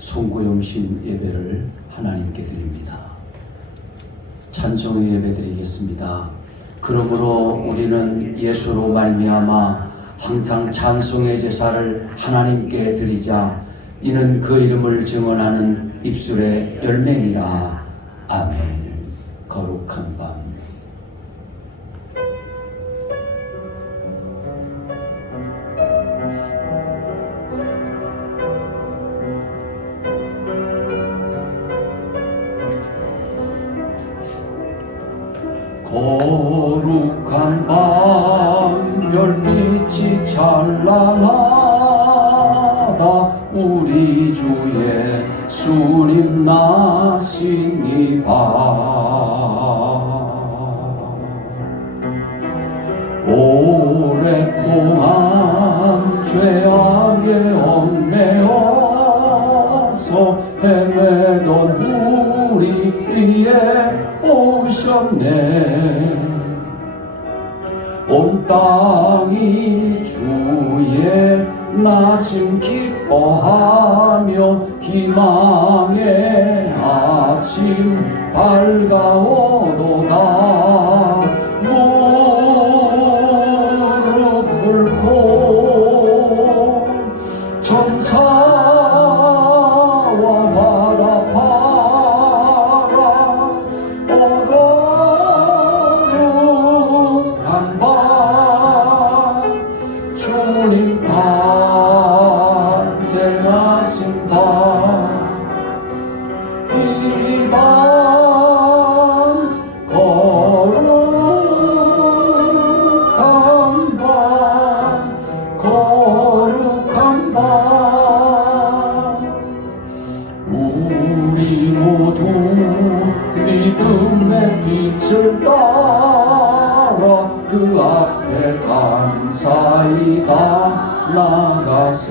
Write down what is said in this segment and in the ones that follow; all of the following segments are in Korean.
송구영신 예배를 하나님께 드립니다. 찬송의 예배 드리겠습니다. 그러므로 우리는 예수로 말미암아 항상 찬송의 제사를 하나님께 드리자. 이는 그 이름을 증언하는 입술의 열매니라. 아멘. 거룩한 밤. 거룩한 밤 별빛이 찬란하다. 우리 주 예수님 나신 이 밤 오랫동안 죄악에 얽매여서 헤매던 우리 위에 오셨네. 온 땅이 주의 나심 기뻐하며 희망의 아침 밝아오도다. 무릎 꿇고 천사와 바다파라. 거룩한 밤 주님 탄생하신 밤. 이 밤 거룩한 밤, 거룩한 밤. 우리 모두 믿음의 빛을 따라 그 앞에 감사히 다 나가세.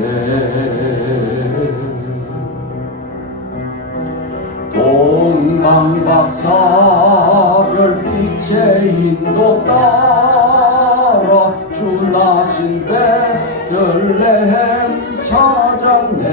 동방박사 별빛의 인도 따라 주 나신 베들레헴 찾았네.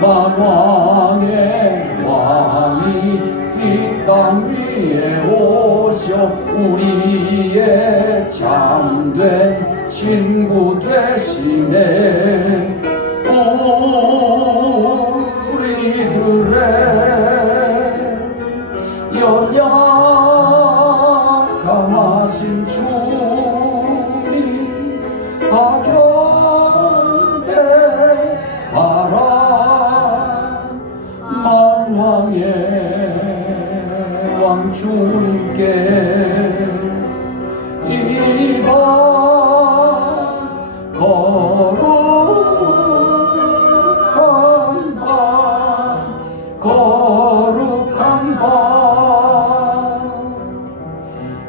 만왕의 왕이 이 땅 위에 오셔 우리의 참된 친구 되시네. 우리들의 연약함하신 주님 악연배하라. 만왕의 왕 주님께 이 밤 거룩한 밤, 거룩한 밤.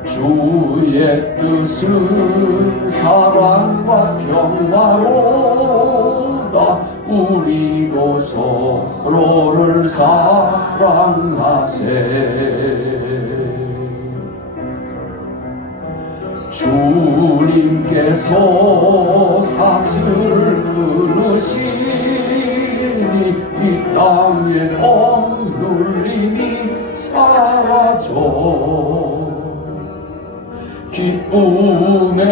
주의 뜻은 사랑과 평화로다. 우리도 서로를 사랑하세. 주님께서 사슬을 끊으시니 이 땅의 억눌림이 사라져. 기쁨의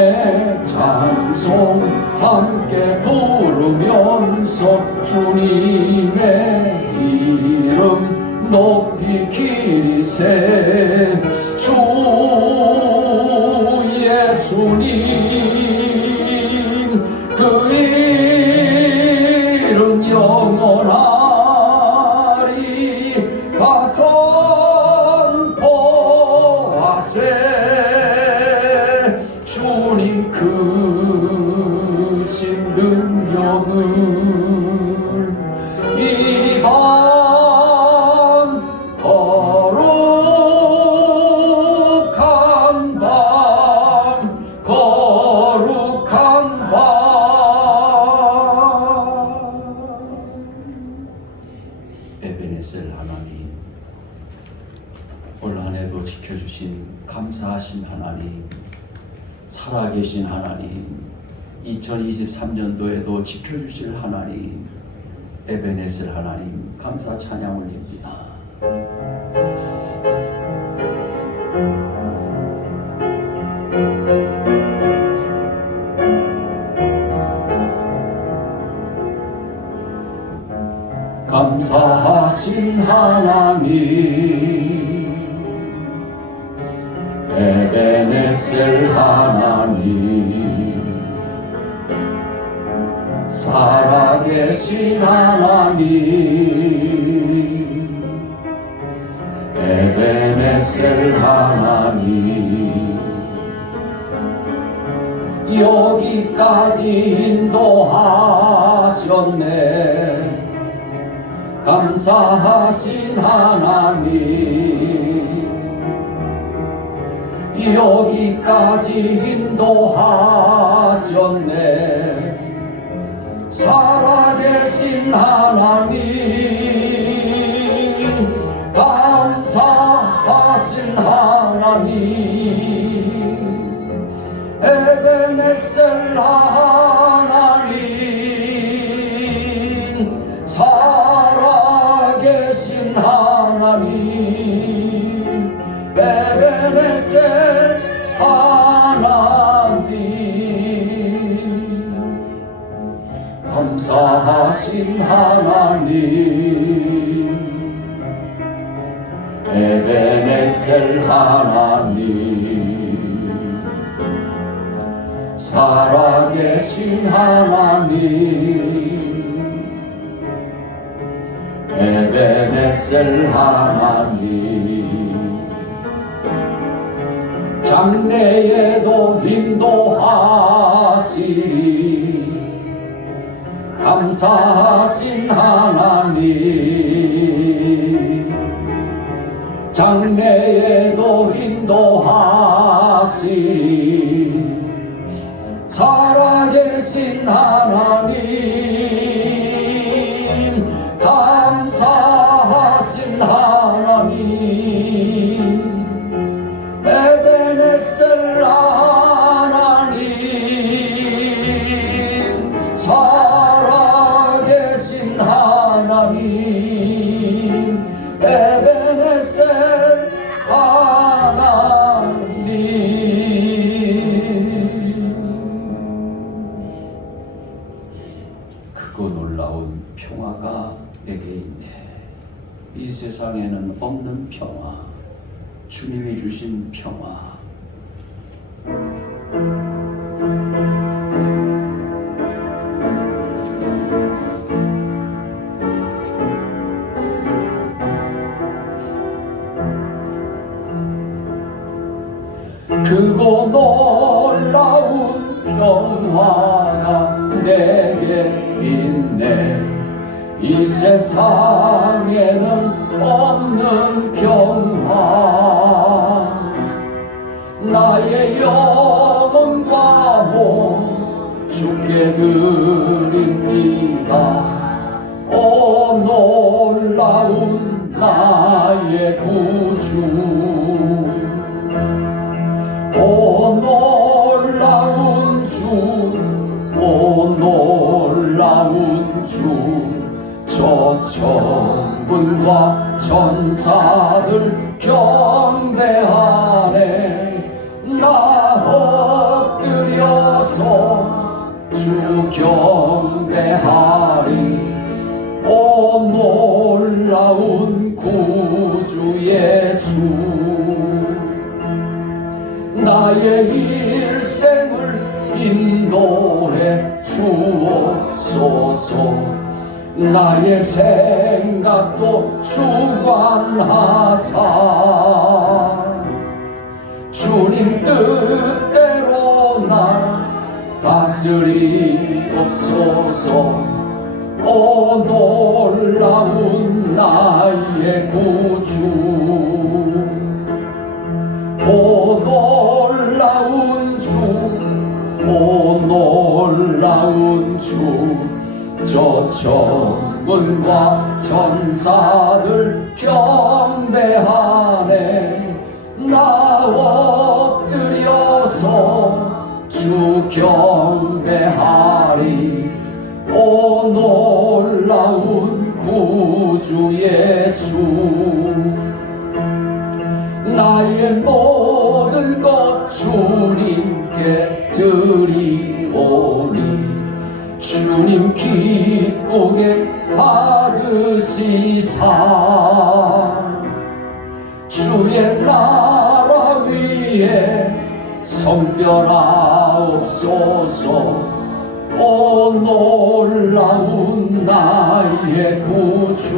찬송 함께 부르면서 주님의 이름 높이 기리세. 주 예수님 그 이름 영원하리. 다 선포하세. 주님 크신 능력을 이 밤 거룩한 밤, 거룩한 밤. 에베네셀 하나님, 올 한 해도 지켜주신 감사하신 하나님, 살아계신 하나님, 2023년도에도 지켜주실 하나님, 에베네셀 하나님 감사 찬양 올립니다. 감사하신 하나님 에베네셀 하나님 살아계신 하나님 에베네셀 하나님 여기까지 인도하셨네. 감사하신 하나님 여기까지 인도하셨네. 살아계신 하나님 감사하신 하나님 에베네셀 하나님 살아계신 하나님 에베네셀 하나님 감사하신 하나님 에베네셀 하나님 살아계신 하나님 에베네셀 하나님 장래에도 인도하시리. 감사하신 하나님 장래에도 인도하시리. 살아계신 하나님 감사하신 하나님 에베네셀 하나님 살아계신 하나님 에베네셀 하나님 크고 놀라운 평화가 내게 있네. 이 세상에는 없는 평화, 주님이 주신 평화. 크고 놀라운 평화가 내게 있네. 이 세상에는 없는 평화. 나의 영혼과 몸 주께 드립니다. 오 놀라운 나의 구주. 오 놀라운 주, 오 놀라운 주. 저 천군과 천사들 경배하네. 나 엎드려서 주 경배하리. 오 놀라운 구주 예수. 나의 일생을 인도해 주옵소서. 나의 생각도 주관하사 주님 뜻대로 날 다스리옵소서. 오 놀라운 나의 구주. 오 놀라운 주, 오 놀라운 주. 저 천군과 천사들 경배하네. 나 엎드려서 주 경배하리. 오 놀라운 기쁘게 받으시사 주의 나라 위에 성별하옵소서. 오 놀라운 나의 구주,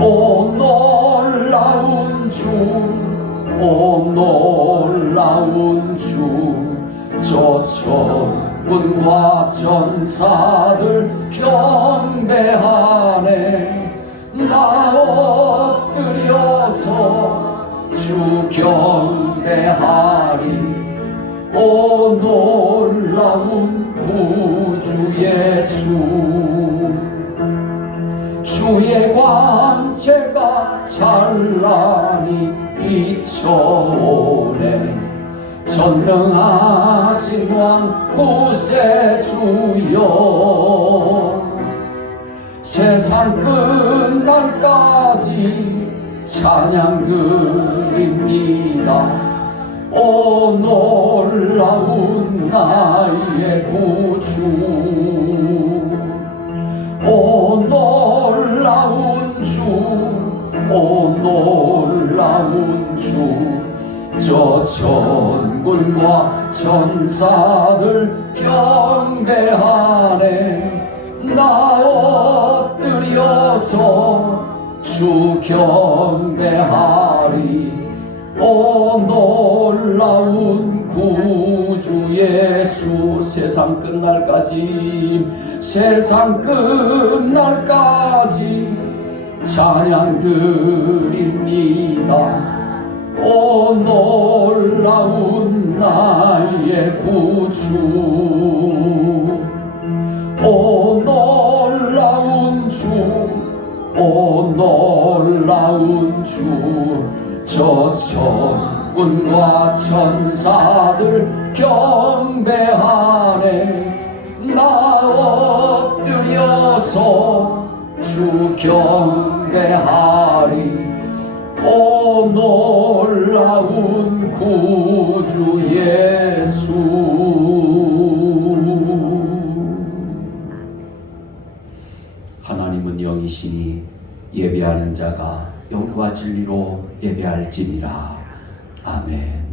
오 놀라운 주, 오 놀라운 주. 저 천군과 전사들 경배하네. 나 엎드려서 주 경배하리. 오 놀라운 구주 예수, 주의 광채가 찬란히 비춰오네. 전능하신 왕 구세주여, 세상 끝날까지 찬양 드립니다. 오 놀라운 나의 구주, 오 놀라운 주, 오 놀라운 주. 저 천군과 전사들 경배하네. 나 엎드려서 주 경배하리. 오 놀라운 구주 예수, 세상 끝날까지, 세상 끝날까지 찬양 드립니다. 오 놀라운 나의 구주, 오 놀라운 주, 오 놀라운 주. 저 천군과 천사들 경배하네. 나 엎드려서 주 경배하리. 오 놀라운 구주 예수. 하나님은 영이시니 예배하는 자가 영과 진리로 예배할지니라. 아멘.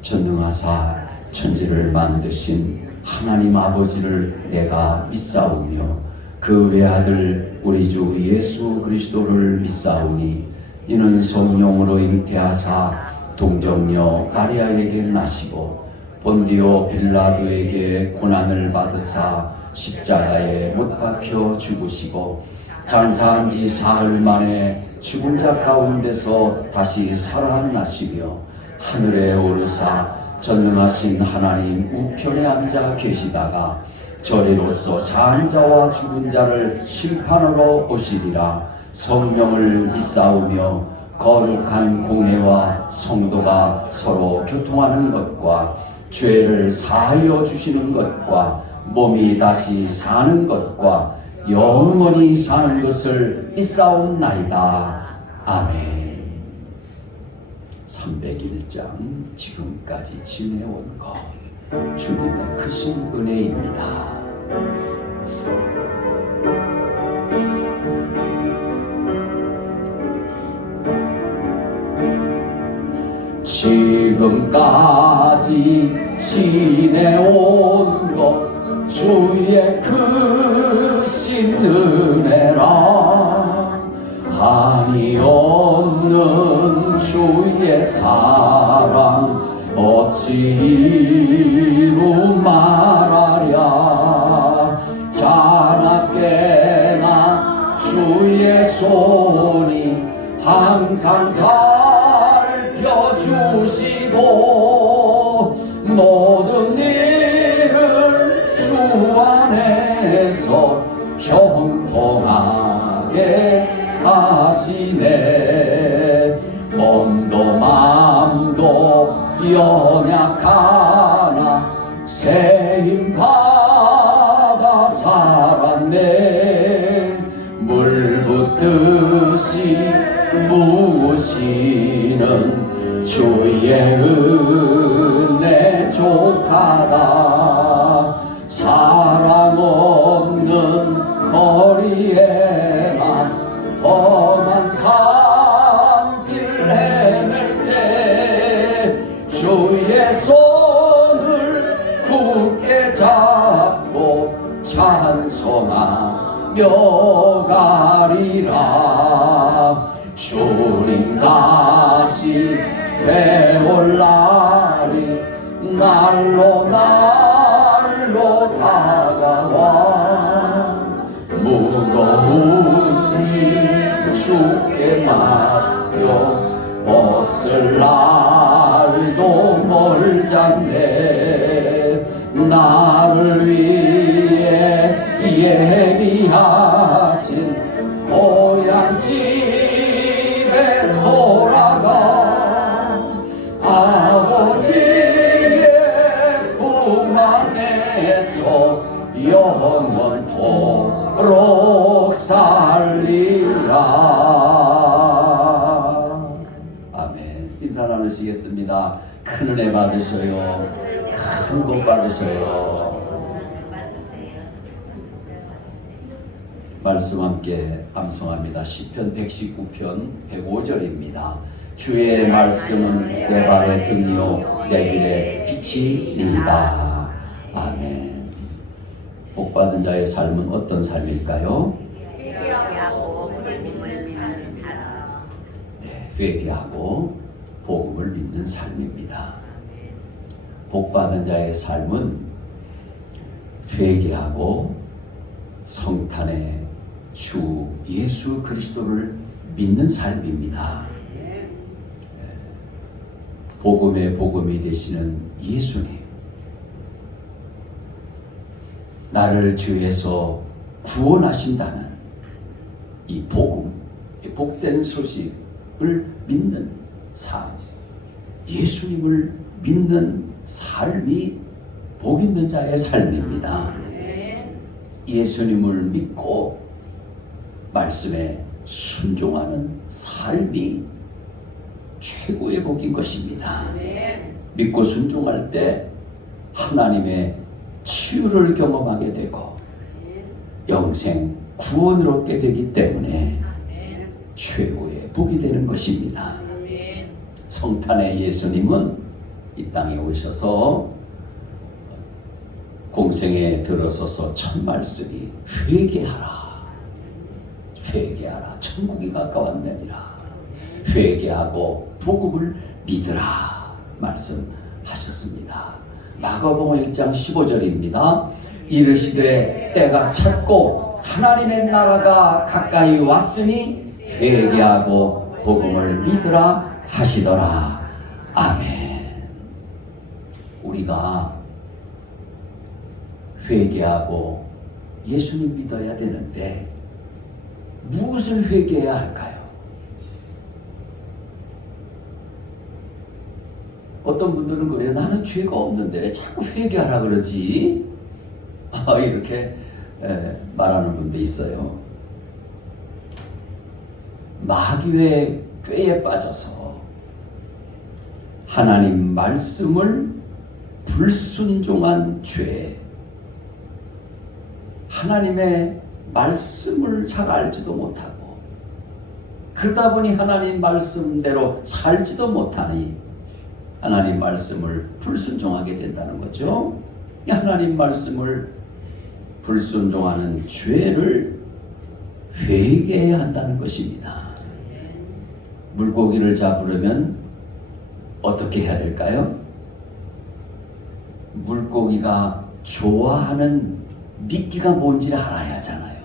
전능하사 천지를 만드신 하나님 아버지를 내가 믿사오며 그 외아들 우리 주 예수 그리스도를 믿사오니 이는 성령으로 잉태하사 동정녀 마리아에게 나시고 본디오 빌라도에게 고난을 받으사 십자가에 못 박혀 죽으시고 장사한 지 사흘 만에 죽은 자 가운데서 다시 살아나시며 하늘에 오르사 전능하신 하나님 우편에 앉아 계시다가 저리로서 산 자와 죽은 자를 심판하러 오시리라. 성령을 믿사오며 거룩한 공회와 성도가 서로 교통하는 것과 죄를 사하여 주시는 것과 몸이 다시 사는 것과 영원히 사는 것을 믿사옵나이다. 아멘. 301장 지금까지 지내온 것 주님의 크신 은혜입니다. 지금까지 지내온 것 주의 크신 은혜라. 한이 없는 주의 사랑 어찌 이루 말하랴. 자나깨나 주의 손이 항상 살펴주시고 모든 일을 주 안에서 형통하게 하시네. 몸도 마음도 연약하나 새 힘 받아 살았네. 물 붓듯이 부으시는 주의 은혜 족하다. 사람 없는 거리에만 험한 산길 헤맬 때 주의 손을 굳게 잡고 찬송하며 가리라. 주님 다시 배올 날이 날로 다가와. 무거운 짐 주께 맡겨 벗을 날도 멀잖네. 나를 위해 예비하신 고향 집에 돌아가 아버지의 품 안에서 영원토록 살리라. 아멘. 인사 나누시겠습니다. 큰 은혜 받으셔요. 큰 복 받으셔요. 말씀 함께 암송합니다. 시편 119편 105절입니다. 주의 말씀은 내 발의 등이요 내 길의 빛이니이다. 아멘. 복받은 자의 삶은 어떤 삶일까요? 회개하고 복음을 믿는 삶. 네, 회개하고 복음을 믿는 삶입니다. 복받은 자의 삶은 회개하고 성탄의 주 예수 그리스도를 믿는 삶입니다. 복음의 복음이 되시는 예수님, 나를 죄에서 구원하신다는 이 복음, 이 복된 소식을 믿는 삶, 예수님을 믿는 삶이 복 있는 자의 삶입니다. 예수님을 믿고 말씀에 순종하는 삶이 최고의 복인 것입니다. 믿고 순종할 때 하나님의 치유를 경험하게 되고 영생 구원을 얻게 되기 때문에 최고의 복이 되는 것입니다. 성탄의 예수님은 이 땅에 오셔서 공생에 들어서서 첫 말씀이 회개하라. 회개하라. 천국이 가까웠느니라. 회개하고 복음을 믿으라 말씀하셨습니다. 마가복음 1장 15절입니다. 이르시되 때가 찼고 하나님의 나라가 가까이 왔으니 회개하고 복음을 믿으라 하시더라. 아멘. 우리가 회개하고 예수님 믿어야 되는데 무엇을 회개해야 할까요? 어떤 분들은 그래요. 나는 죄가 없는데 자꾸 회개하라 그러지. 이렇게 말하는 분도 있어요. 마귀의 꾀에 빠져서 하나님 말씀을 불순종한 죄, 하나님의 말씀을 잘 알지도 못하고 그러다 보니 하나님 말씀대로 살지도 못하니 하나님 말씀을 불순종하게 된다는 거죠. 하나님 말씀을 불순종하는 죄를 회개해야 한다는 것입니다. 물고기를 잡으려면 어떻게 해야 될까요? 물고기가 좋아하는 미끼가 뭔지를 알아야 하잖아요.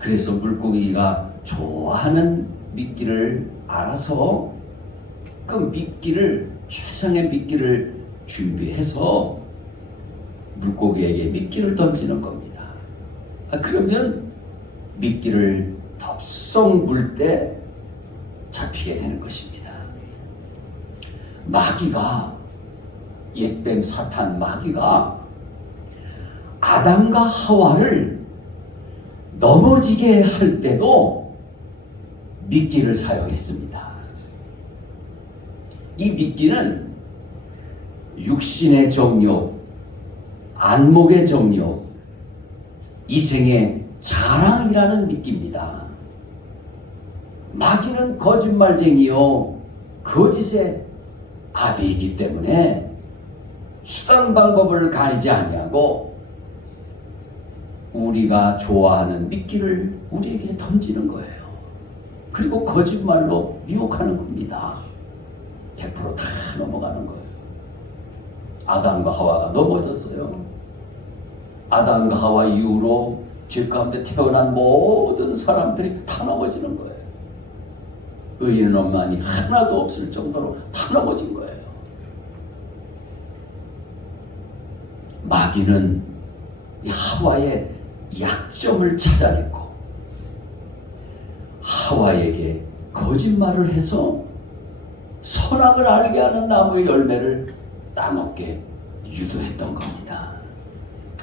그래서 물고기가 좋아하는 미끼를 알아서 그 미끼를, 최상의 미끼를 준비해서 물고기에게 미끼를 던지는 겁니다. 그러면 미끼를 덥석 물 때 잡히게 되는 것입니다. 마귀가, 옛뱀 사탄 마귀가 아담과 하와를 넘어지게 할 때도 미끼를 사용했습니다. 이 미끼는 육신의 정욕, 안목의 정력, 이생의 자랑이라는 믿기입니다. 마귀는 거짓말쟁이요 거짓의 아비이기 때문에 수단 방법을 가리지 아니하고 우리가 좋아하는 미끼를 우리에게 던지는 거예요. 그리고 거짓말로 유혹하는 겁니다. 100%다 넘어가는 거예요. 아담과 하와가 넘어졌어요. 아담과 하와 이후로 죄 가운데 태어난 모든 사람들이 다 넘어지는 거예요. 의인만이 하나도 없을 정도로 다 넘어진 거예요. 마귀는 이 하와의 약점을 찾아냈고 하와에게 거짓말을 해서 선악을 알게 하는 나무의 열매를 따먹게 유도했던 겁니다.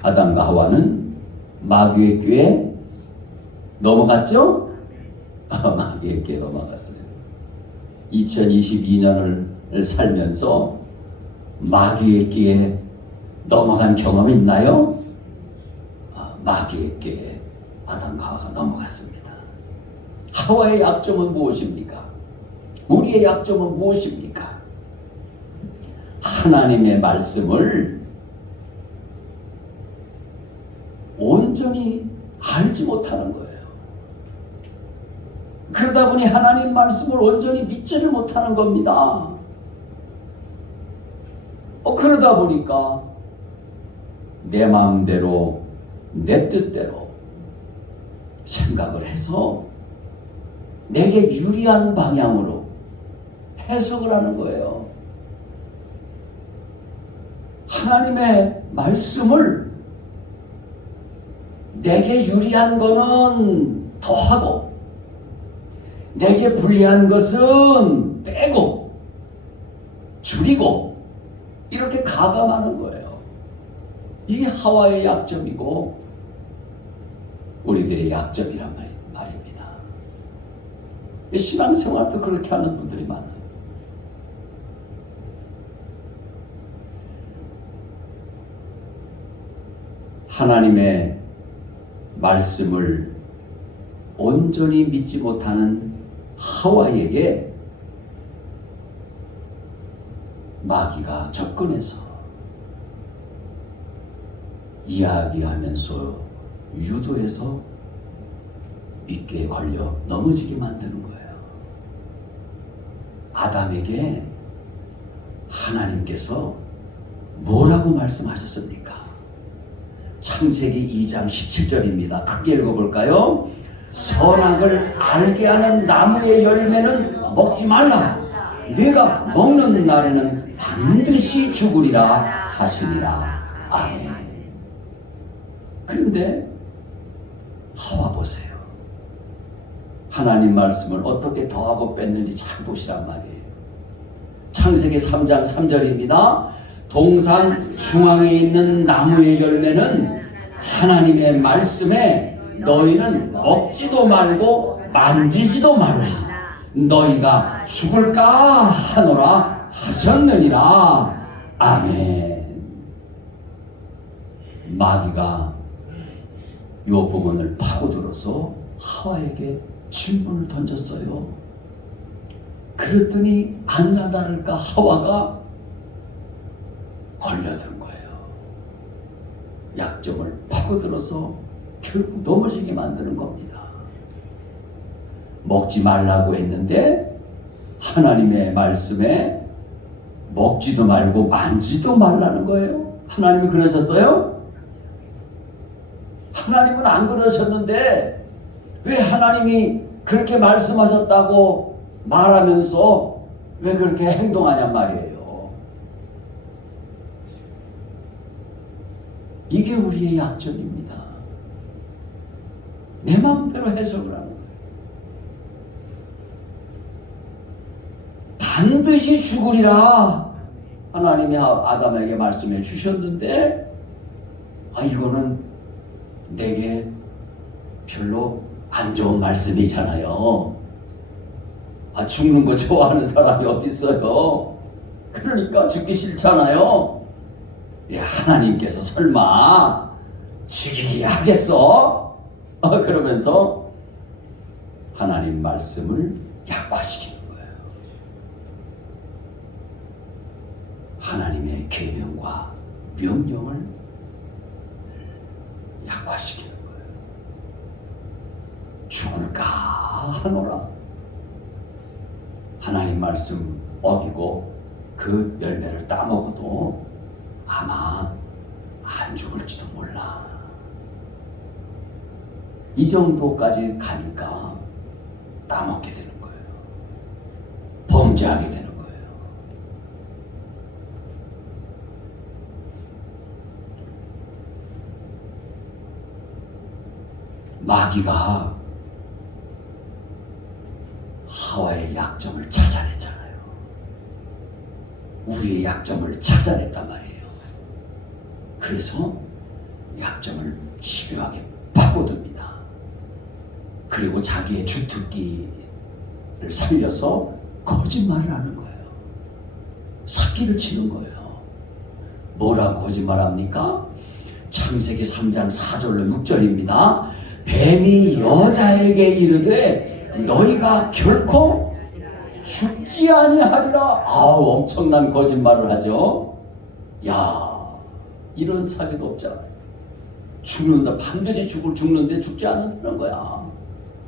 아담과 하와는 마귀의 꾀에 넘어갔죠? 마귀의 꾀에 넘어갔어요. 2022년을 살면서 마귀의 꾀에 넘어간 경험이 있나요? 마귀의 꾀에 아담과 하와가 넘어갔습니다. 하와의 약점은 무엇입니까? 우리의 약점은 무엇입니까? 하나님의 말씀을 온전히 알지 못하는 거예요. 그러다 보니 하나님 말씀을 온전히 믿지를 못하는 겁니다. 그러다 보니까 내 마음대로 내 뜻대로 생각을 해서 내게 유리한 방향으로 해석을 하는 거예요. 하나님의 말씀을 내게 유리한 거는 더하고 내게 불리한 것은 빼고 줄이고 이렇게 가감하는 거예요. 이게 하와의 약점이고 우리들의 약점이란 말입니다. 신앙생활도 그렇게 하는 분들이 많아요. 하나님의 말씀을 온전히 믿지 못하는 하와에게 마귀가 접근해서 이야기하면서 유도해서 믿기에 걸려 넘어지게 만드는 거예요. 아담에게 하나님께서 뭐라고 말씀하셨습니까? 창세기 2장 17절입니다. 크게 읽어볼까요? 선악을 알게 하는 나무의 열매는 먹지 말라. 네가 먹는 날에는 반드시 죽으리라 하시니라. 아멘. 그런데 하와 보세요. 하나님 말씀을 어떻게 더하고 뺐는지 잘 보시란 말이에요. 창세기 3장 3절입니다. 동산 중앙에 있는 나무의 열매는 하나님의 말씀에 너희는 먹지도 말고 만지지도 말라. 너희가 죽을까 하노라 하셨느니라. 아멘. 마귀가 이 부분을 파고들어서 하와에게 질문을 던졌어요. 그랬더니 아니나 다를까 하와가 걸려든 거예요. 약점을 파고들어서 결국 넘어지게 만드는 겁니다. 먹지 말라고 했는데 하나님의 말씀에 먹지도 말고 만지도 말라는 거예요. 하나님이 그러셨어요? 하나님은 안 그러셨는데 왜 하나님이 그렇게 말씀하셨다고 말하면서 왜 그렇게 행동하냔 말이에요. 이게 우리의 약점입니다. 내 마음대로 해석을 하는 거예요. 반드시 죽으리라 하나님이 아담에게 말씀해 주셨는데 이거는 내게 별로 안 좋은 말씀이잖아요. 죽는 거 좋아하는 사람이 어디 있어요? 그러니까 죽기 싫잖아요. 하나님께서 설마 죽이게 하겠어? 그러면서 하나님 말씀을 약화시키는 거예요. 하나님의 계명과 명령을 약화시키는 거예요. 죽을까 하노라. 하나님 말씀 어기고 그 열매를 따먹어도 아마 안 죽을지도 몰라. 이 정도까지 가니까 따먹게 되는 거예요. 범죄하게 되는 거예요. 마귀가 하와의 약점을 찾아냈잖아요. 우리의 약점을 찾아냈단 말이에요. 그래서 약점을 집요하게 파고듭니다. 그리고 자기의 주특기를 살려서 거짓말을 하는 거예요. 사기를 치는 거예요. 뭐라고 거짓말합니까? 창세기 3장 4절로 6절입니다. 뱀이 여자에게 이르되 너희가 결코 죽지 아니하리라. 아우, 엄청난 거짓말을 하죠. 야, 이런 사기도 없잖아요. 죽는다, 반드시 죽는데 죽지 않는다는 거야.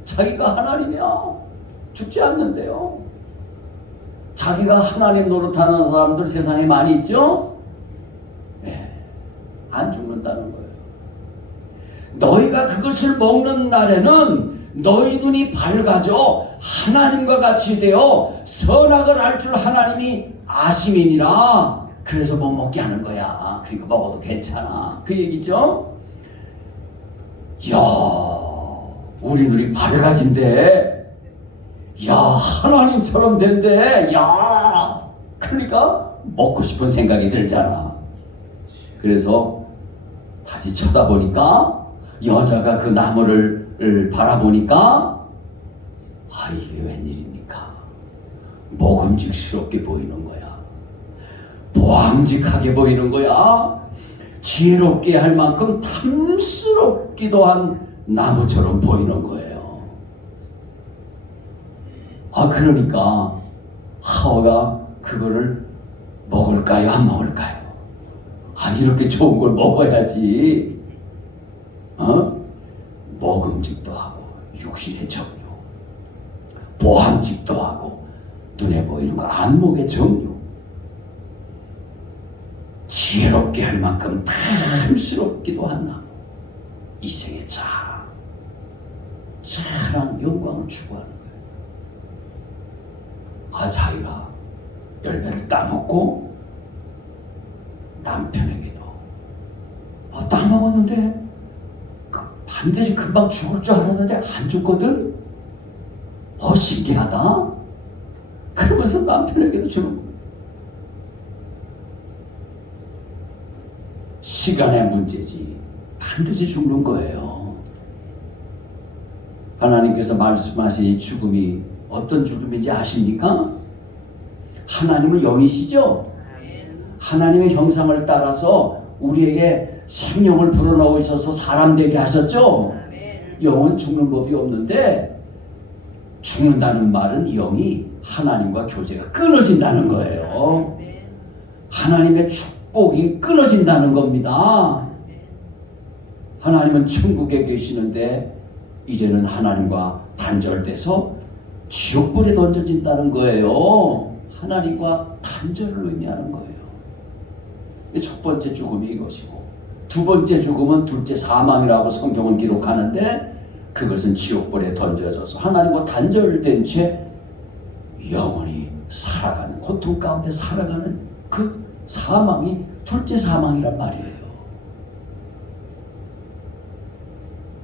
자기가 하나님이야. 죽지 않는데요. 자기가 하나님 노릇하는 사람들 세상에 많이 있죠? 네, 안 죽는다는 거예요. 너희가 그것을 먹는 날에는 너희 눈이 밝아져 하나님과 같이 되어 선악을 알 줄 하나님이 아심이니라. 그래서 못 먹게 하는 거야. 그러니까 먹어도 괜찮아. 그 얘기죠? 야, 우리 눈이 밝아진대. 야, 하나님처럼 된대. 야, 그러니까 먹고 싶은 생각이 들잖아. 그래서 다시 쳐다보니까 여자가 그 나무를 바라보니까 이게 웬일입니까? 먹음직스럽게 보이는 거야. 보암직하게 보이는 거야. 지혜롭게 할 만큼 탐스럽기도 한 나무처럼 보이는 거예요. 그러니까 하와가 그거를 먹을까요? 안 먹을까요? 이렇게 좋은 걸 먹어야지. 먹음직도 하고 육신의 정욕, 보암직도 하고 눈에 보이는 거 안목의 정욕, 지혜롭게 할 만큼 탐스럽기도 한 나무, 이생의 자랑, 영광을 추구하는 거예요. 자기가 열매를 따먹고 남편에게도 따먹었는데 반드시 금방 죽을 줄 알았는데 안 죽거든? 신기하다? 그러면서 남편에게도 주는 거예요. 시간의 문제지 반드시 죽는 거예요. 하나님께서 말씀하신 이 죽음이 어떤 죽음인지 아십니까? 하나님은 영이시죠? 하나님의 형상을 따라서 우리에게 생명을 불어넣으셔서 사람 되게 하셨죠? 영은 죽는 법이 없는데 죽는다는 말은 영이 하나님과 교제가 끊어진다는 거예요. 하나님의 축복이 끊어진다는 겁니다. 하나님은 천국에 계시는데 이제는 하나님과 단절돼서 지옥불에 던져진다는 거예요. 하나님과 단절을 의미하는 거예요. 첫 번째 죽음이 이것이고, 두 번째 죽음은 둘째 사망이라고 성경은 기록하는데 그것은 지옥불에 던져져서 하나님과 단절된 채 영원히 살아가는, 고통 가운데 살아가는 그 사망이 둘째 사망이란 말이에요.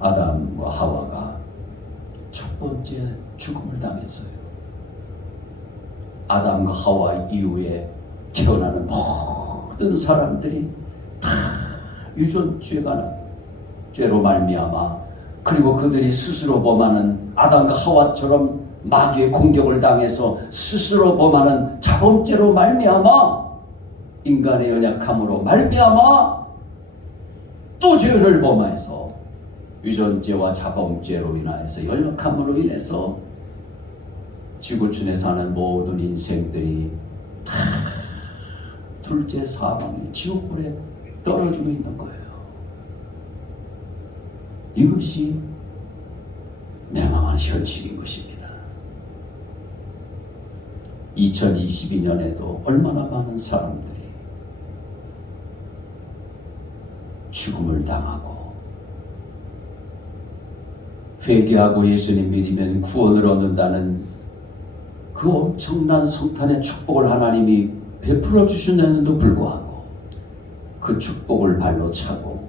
아담과 하와가 첫 번째 죽음을 당했어요. 아담과 하와 이후에 태어나는 모든 사람들이 다 유전죄로 말미암아, 그리고 그들이 스스로 범하는 아담과 하와처럼 마귀의 공격을 당해서 스스로 범하는 자범죄로 말미암아 인간의 연약함으로 말미암아 또 죄를 범하여서 유전죄와 자범죄로 인하여서 연약함으로 인해서 지구촌에 사는 모든 인생들이 다 둘째 사방이 지옥불에 떨어지고 있는 거예요. 이것이 냉암한 현실인 것입니다. 2022년에도 얼마나 많은 사람들이 죽음을 당하고 회개하고 예수님 믿으면 구원을 얻는다는 그 엄청난 성탄의 축복을 하나님이 베풀어 주셨는데도 불구하고 그 축복을 발로 차고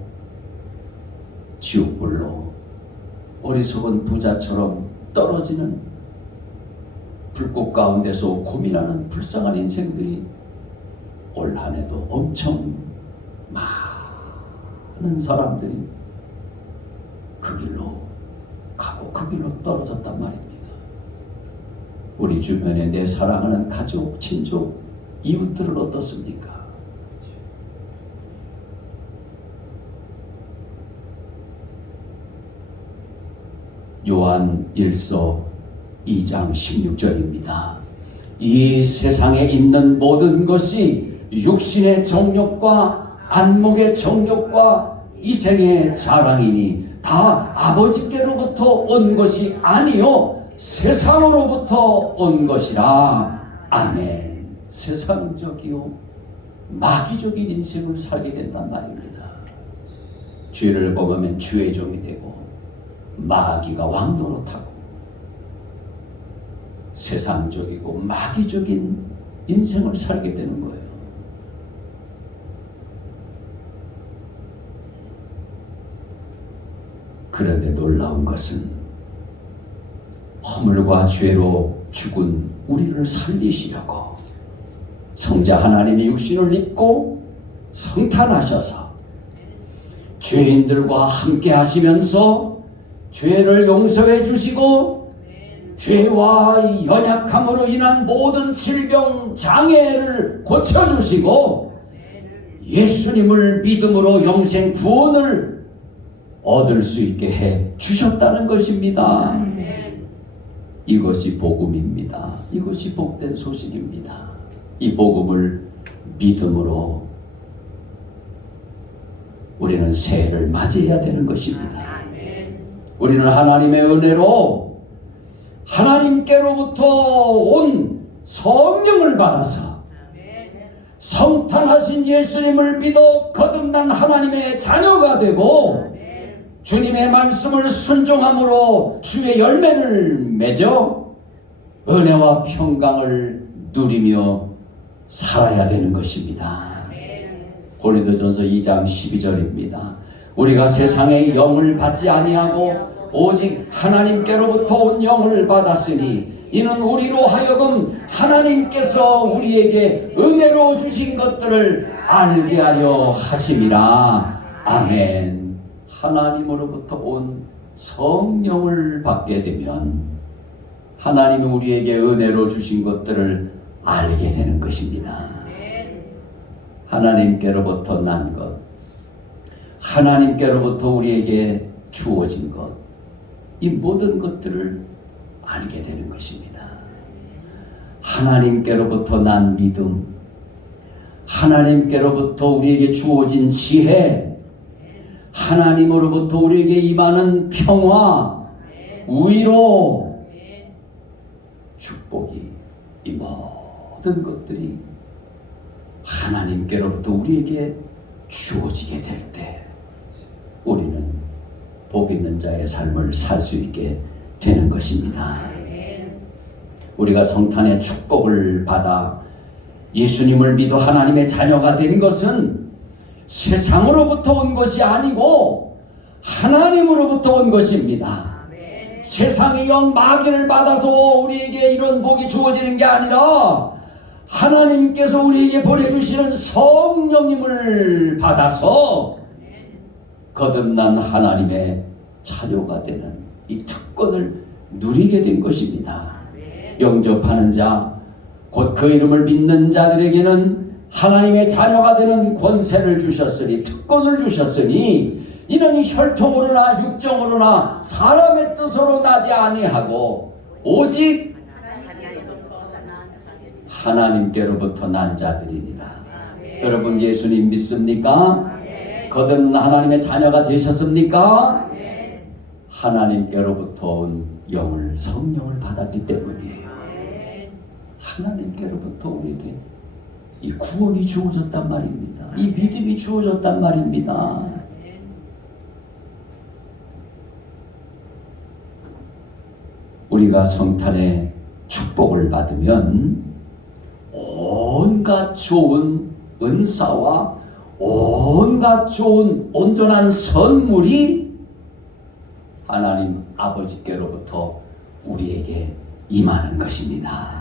지옥불로 어리석은 부자처럼 떨어지는 불꽃 가운데서 고민하는 불쌍한 인생들이 올 한해도 엄청 많은 사람들이 그 길로 가고 그 길로 떨어졌단 말입니다. 우리 주변에 내 사랑하는 가족, 친족, 이웃들은 어떻습니까? 요한 1서 2장 16절입니다. 이 세상에 있는 모든 것이 육신의 정욕과 안목의 정욕과 이생의 자랑이니 다 아버지께로부터 온 것이 아니요 세상으로부터 온 것이라. 아멘. 세상적이요 마귀적인 인생을 살게 된단 말입니다. 죄를 범하면 주의 종이 되고 마귀가 왕노릇하고 세상적이고 마귀적인 인생을 살게 되는 거예요. 그런데 놀라운 것은 허물과 죄로 죽은 우리를 살리시려고 성자 하나님이 육신을 입고 성탄하셔서 죄인들과 함께 하시면서 죄를 용서해 주시고 죄와 연약함으로 인한 모든 질병, 장애를 고쳐주시고 예수님을 믿음으로 영생 구원을 얻을 수 있게 해 주셨다는 것입니다. 이것이 복음입니다. 이것이 복된 소식입니다. 이 복음을 믿음으로 우리는 새해를 맞이해야 되는 것입니다. 우리는 하나님의 은혜로 하나님께로부터 온 성령을 받아서 성탄하신 예수님을 믿어 거듭난 하나님의 자녀가 되고 주님의 말씀을 순종함으로 주의 열매를 맺어 은혜와 평강을 누리며 살아야 되는 것입니다. 고린도전서 2장 12절입니다. 우리가 세상의 영을 받지 아니하고 오직 하나님께로부터 온 영을 받았으니 이는 우리로 하여금 하나님께서 우리에게 은혜로 주신 것들을 알게 하려 하심이라. 아멘. 하나님으로부터 온 성령을 받게 되면 하나님이 우리에게 은혜로 주신 것들을 알게 되는 것입니다. 하나님께로부터 난 것, 하나님께로부터 우리에게 주어진 것, 이 모든 것들을 알게 되는 것입니다. 하나님께로부터 난 믿음, 하나님께로부터 우리에게 주어진 지혜, 하나님으로부터 우리에게 임하는 평화, 위로, 축복이, 이 모든 것들이 하나님께로부터 우리에게 주어지게 될 때 우리는 복 있는 자의 삶을 살 수 있게 되는 것입니다. 우리가 성탄의 축복을 받아 예수님을 믿어 하나님의 자녀가 된 것은 세상으로부터 온 것이 아니고 하나님으로부터 온 것입니다. 세상의 영 마귀를 받아서 우리에게 이런 복이 주어지는 게 아니라 하나님께서 우리에게 보내주시는 성령님을 받아서 거듭난 하나님의 자녀가 되는 이 특권을 누리게 된 것입니다. 영접하는 자, 곧 그 이름을 믿는 자들에게는 하나님의 자녀가 되는 권세를 주셨으니, 특권을 주셨으니, 이는 이 혈통으로나 육정으로나 사람의 뜻으로 나지 아니하고 오직 하나님께로부터 난 자들이니라. 여러분 예수님 믿습니까? 거듭 하나님의 자녀가 되셨습니까? 하나님께로부터 온 영을, 성령을 받았기 때문이에요. 하나님께로부터 우리에게 이 구원이 주어졌단 말입니다. 이 믿음이 주어졌단 말입니다. 우리가 성탄의 축복을 받으면 온갖 좋은 은사와 온갖 좋은 온전한 선물이 하나님 아버지께로부터 우리에게 임하는 것입니다.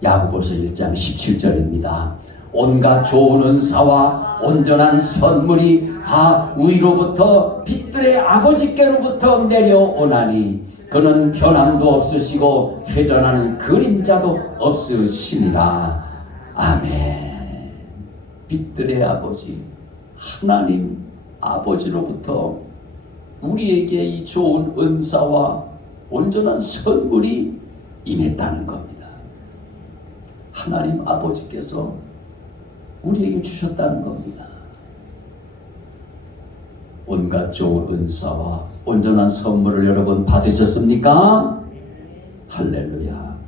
야고보서 1장 17절입니다. 온갖 좋은 은사와 온전한 선물이 다 위로부터 빛들의 아버지께로부터 내려오나니 그는 변함도 없으시고 회전하는 그림자도 없으시니라. 아멘. 빛들의 아버지 하나님 아버지로부터 우리에게 이 좋은 은사와 온전한 선물이 임했다는 겁니다. 하나님 아버지께서 우리에게 주셨다는 겁니다. 온갖 좋은 은사와 온전한 선물을 여러분 받으셨습니까? 할렐루야.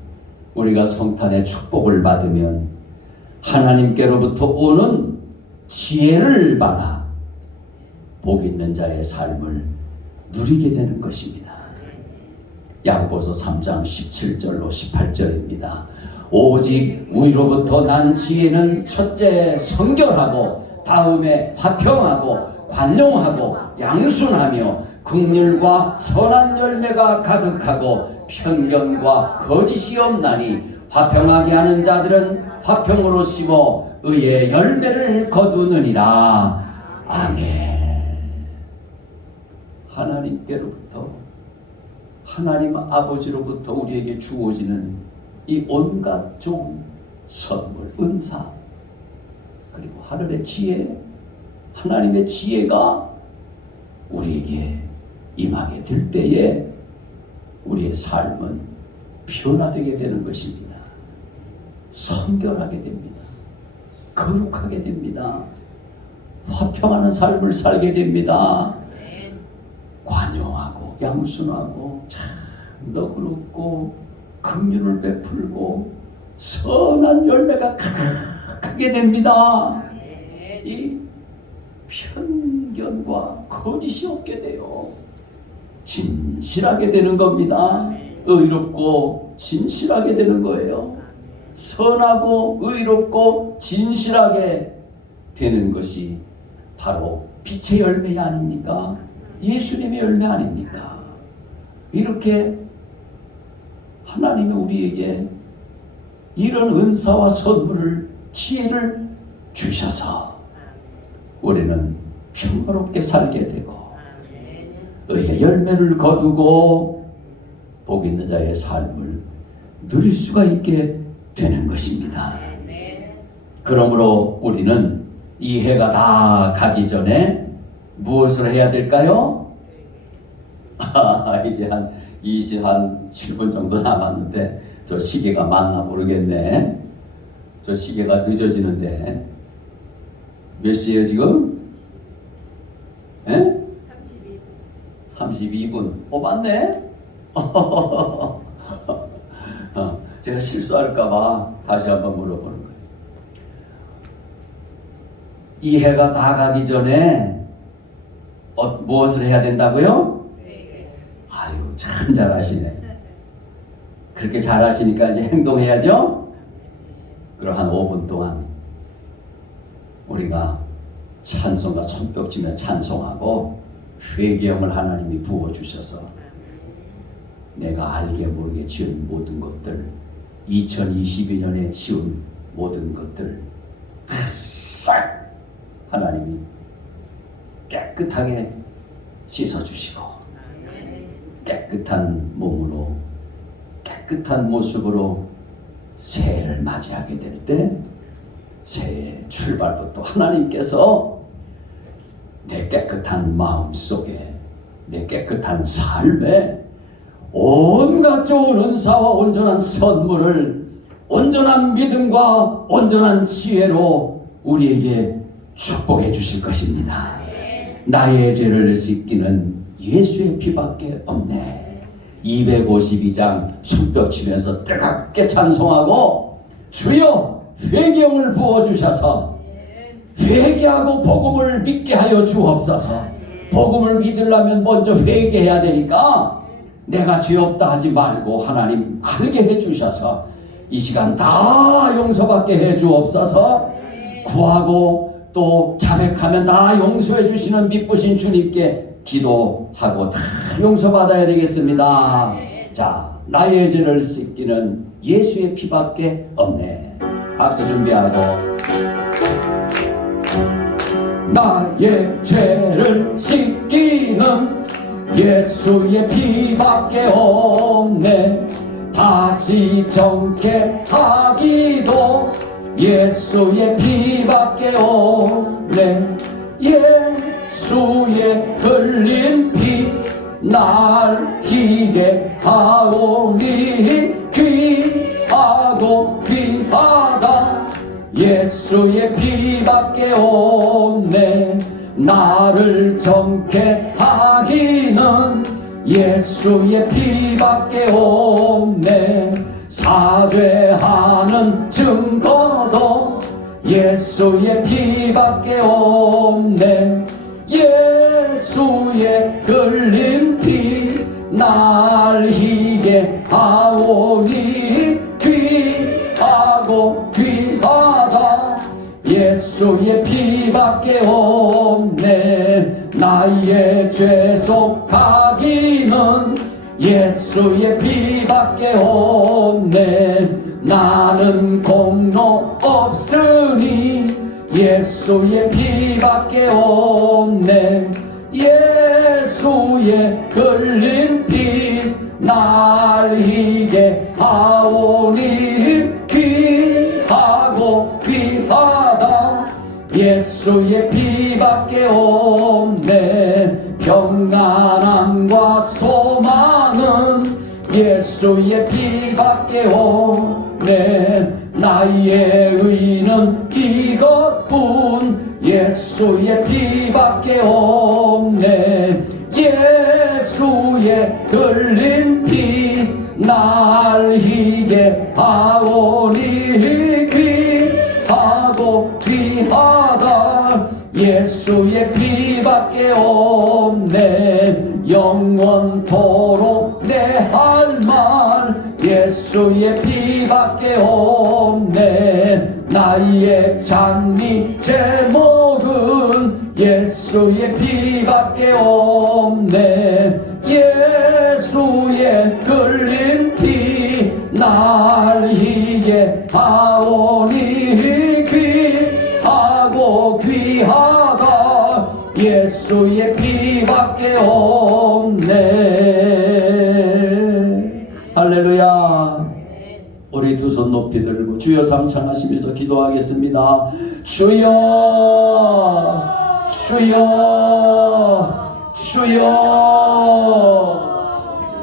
우리가 성탄의 축복을 받으면 하나님께로부터 오는 지혜를 받아 복 있는 자의 삶을 누리게 되는 것입니다. 야고보서 3장 17절로 18절입니다. 오직 위로부터 난 지혜는 첫째 성결하고 다음에 화평하고 관용하고 양순하며 긍휼과 선한 열매가 가득하고 편견과 거짓이 없나니 화평하게 하는 자들은 화평으로 심어 의의 열매를 거두느니라. 아멘. 하나님께로부터 하나님 아버지로부터 우리에게 주어지는 이 온갖 좋은 선물, 은사, 그리고 하늘의 지혜, 하나님의 지혜가 우리에게 임하게 될 때에 우리의 삶은 변화되게 되는 것입니다. 성결하게 됩니다. 거룩하게 됩니다. 화평하는 삶을 살게 됩니다. 관용하고 양순하고 참 너그럽고 긍휼을 베풀고 선한 열매가 가득하게 됩니다. 이 편견과 거짓이 없게 돼요. 진실하게 되는 겁니다. 의롭고 진실하게 되는 거예요. 선하고 의롭고 진실하게 되는 것이 바로 빛의 열매 아닙니까? 예수님의 열매 아닙니까? 이렇게 하나님이 우리에게 이런 은사와 선물을, 지혜를 주셔서 우리는 평화롭게 살게 되고 의의 열매를 거두고 복 있는 자의 삶을 누릴 수가 있게 되는 것입니다. 그러므로 우리는 이 해가 다 가기 전에 무엇을 해야 될까요? 이제 한 7분 정도 남았는데 저 시계가 맞나 모르겠네. 저 시계가 늦어지는데 몇 시에요 지금? 32분. 맞네? 제가 실수할까봐 다시 한번 물어보는 거예요. 이 해가 다 가기 전에 무엇을 해야 된다고요? 아유, 참 잘하시네. 그렇게 잘하시니까 이제 행동해야죠? 그럼 한 5분 동안 우리가 찬송과 손뼉치며 찬송하고 회개형을 하나님이 부어주셔서 내가 알게 모르게 지은 모든 것들, 2022년에 지은 모든 것들 다 싹 하나님이 깨끗하게 씻어주시고 깨끗한 몸으로 깨끗한 모습으로 새해를 맞이하게 될 때 새해 출발부터 하나님께서 내 깨끗한 마음 속에, 내 깨끗한 삶에 온갖 좋은 은사와 온전한 선물을 온전한 믿음과 온전한 지혜로 우리에게 축복해 주실 것입니다. 나의 죄를 씻기는 예수의 피밖에 없네. 252장 손뼉 치면서 뜨겁게 찬송하고 주여 회개용을 부어주셔서 회개하고 복음을 믿게 하여 주옵소서. 복음을 믿으려면 먼저 회개해야 되니까 내가 죄 없다 하지 말고 하나님 알게 해주셔서 이 시간 다 용서받게 해 주옵소서. 구하고 또 자백하면 다 용서해 주시는 미쁘신 주님께 기도하고 다 용서받아야 되겠습니다. 자, 나의 죄를 씻기는 예수의 피밖에 없네. 박수 준비하고 나의 죄를 씻기는 예수의 피밖에 없네. 다시 정케 하기도 예수의 피밖에 없네. 예수의 흘린 피 날 희게 하오니 귀하고 귀하다. 예수의 피밖에 없네. 나를 정케 하기는 예수의 피밖에 없네. 사죄하는 증거도 예수의 피밖에 없네. 예수의 흘린 피 날 희게 하오니 귀하고 귀하다. 예수의 피밖에 없네. 나의 죄속하기는 예수의 피밖에 없네. 나는 공로 없으니 예수의 피밖에 없네. 예수의 흘린 피 날 희게 하오니 귀하고 귀하다. 예수의 피밖에 없네. 평안함과 소망은 예수의 피밖에 없네. 나의 의는 이것뿐 예수의 피밖에 없네. 예수의 흘린 피 날 희게 하오니 귀하고 귀하다. 예수의 피밖에 없네. 영원토록 내 할 말 예수의 피밖에 없네. 나의 찬미 제목은 예수의 피밖에 없네. 예수의 흘린 피 날 희게 하오니 귀하고 귀하다. 예수의 피밖에 없네. 할렐루야. 우리 두 손 높이 들고 주여 삼창하시면서 기도하겠습니다. 주여 주여 주여.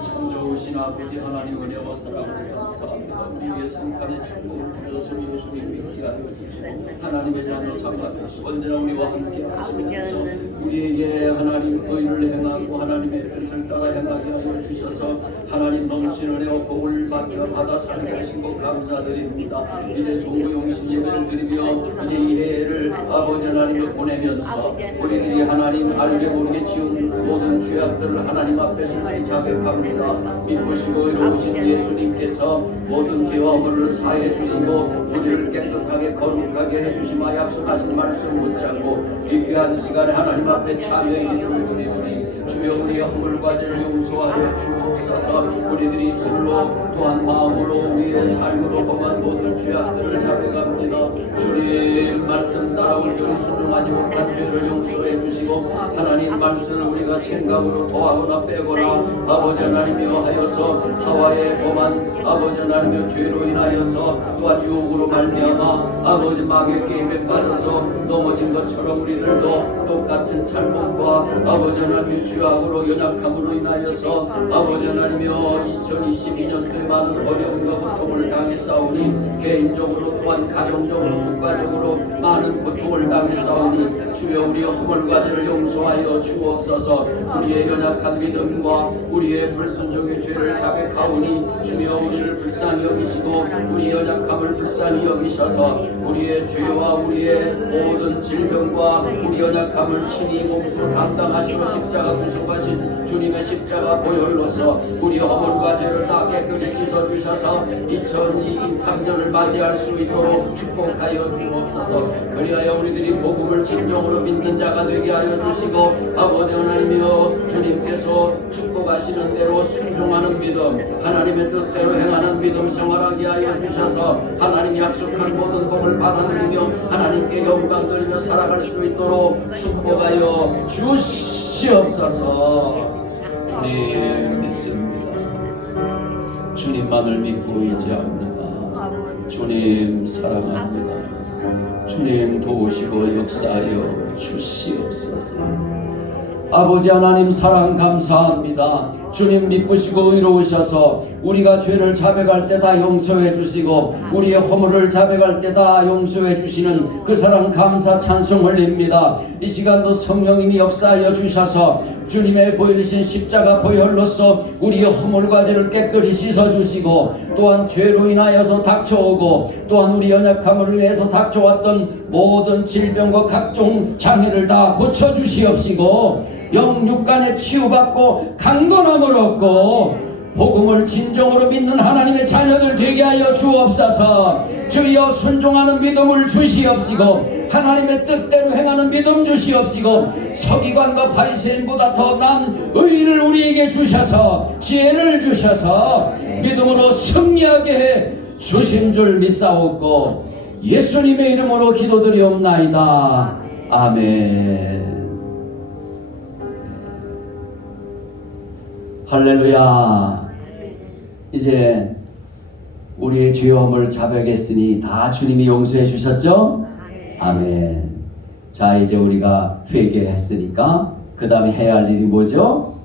참 좋으신 아버지 하나님 은혜와 사랑을 감사합니다. 우리의 생각의 축복을 주셔서 예수님 믿게 하여 주시고 하나님의 자녀 삼아주시고 언제나 우리와 함께 하시면서 우리에게 하나님 의를 행하고 하나님의 뜻을 따라 행하게 하여 주셔서 하나님 넘치는 은혜와 복을 받아 살게 하신 것 감사드립니다. 이제 송구용신 예배를 드리며 이제 이 해를 아버지 하나님을 보내면서 우리들이 하나님 알게 모르게 지은 모든 죄악들을 하나님 앞에 순간히 자백합니다. 믿으시고 이루신 예수님께서 모든 죄와 허물을 사해 주시고 우리를 깨끗하게 거룩하게 해주시마 약속하신 말씀 붙잡고 이 귀한 시간에 하나님 앞에 참여해 주옵소서. 주여 우리의 허물과 죄를 용서하여 주옵소서. 우리들이 입술로 또한 마음으로 우리의 삶으로 범한 모든 죄악들을 자백합니다. 주님 말씀 따라 온전히 순종하지 못한 죄를 용서해 주시고 하나님 말씀을 우리가 생각으로 더하거나 빼거나 아버지 하나님이여 하여서 하와의 범한 아버지 하나님이여 죄로 인하여서 또한 유혹으로 말미암아 아버지 마귀의 게임에 빠져서 넘어진 것처럼 우리들도 똑같은 잘못과 아버지 하나님의 죄악으로 연약함으로 인하여서 아버지 하나님이여 2022년도에 많은 어려움과 고통을 당했사오니 개인적으로 또한 가정적으로 국가적으로 많은 고통을 당했사오니 주여 우리의 허물과 죄를 용서하여 주옵소서. 우리의 연약한 믿음과 우리의 불순종의 죄를 자백하오니 주여 우리를 불쌍히 여기시고 우리의 연약함을 불쌍히 여기셔서 우리의 죄와 우리의 모든 질병과 우리 연약함을 친히 몸으로 담당하시고 십자가 구속하신 주님의 십자가 보혈로서 우리 허물과 죄를 다 깨끗이 씻어주셔서 2023년을 맞이할 수 있도록 축복하여 주옵소서. 그리하여 우리들이 복음을 진정으로 믿는 자가 되게 하여 주시고 아버지 하나님이여 주님께서 축복하시는 대로 순종하는 믿음 하나님의 뜻대로 행하는 믿음 생활하게 하여 주셔서 하나님이 약속한 모든 복을 받아들이며 하나님께 영광 돌리며 살아갈 수 있도록 축복하여 주시옵소서. 주님 믿습니다. 주님만을 믿고 의지합니다. 주님 사랑합니다. 주님 도우시고 역사하여 주시옵소서. 아버지 하나님 사랑 감사합니다. 주님 믿으시고 의로우셔서 우리가 죄를 자백할 때 다 용서해 주시고 우리의 허물을 자백할 때 다 용서해 주시는 그 사랑 감사 찬송 올립니다. 이 시간도 성령님이 역사하여 주셔서 주님의 보혈이신 십자가 보혈로서 우리의 허물과 죄를 깨끗이 씻어주시고 또한 죄로 인하여서 닥쳐오고 또한 우리 연약함을 위해서 닥쳐왔던 모든 질병과 각종 장애를 다 고쳐주시옵시고 영육간에 치유받고 강건함을 얻고 복음을 진정으로 믿는 하나님의 자녀들 되게 하여 주옵소서. 주여 순종하는 믿음을 주시옵시고 하나님의 뜻대로 행하는 믿음 주시옵시고 서기관과 바리새인보다 더 난 의를 우리에게 주셔서 지혜를 주셔서 믿음으로 승리하게 해 주신 줄 믿사옵고 예수님의 이름으로 기도드리옵나이다. 아멘. 할렐루야. 이제 우리의 죄함을 자백했으니 다 주님이 용서해 주셨죠? 아멘. 자, 이제 우리가 회개했으니까 그 다음에 해야 할 일이 뭐죠?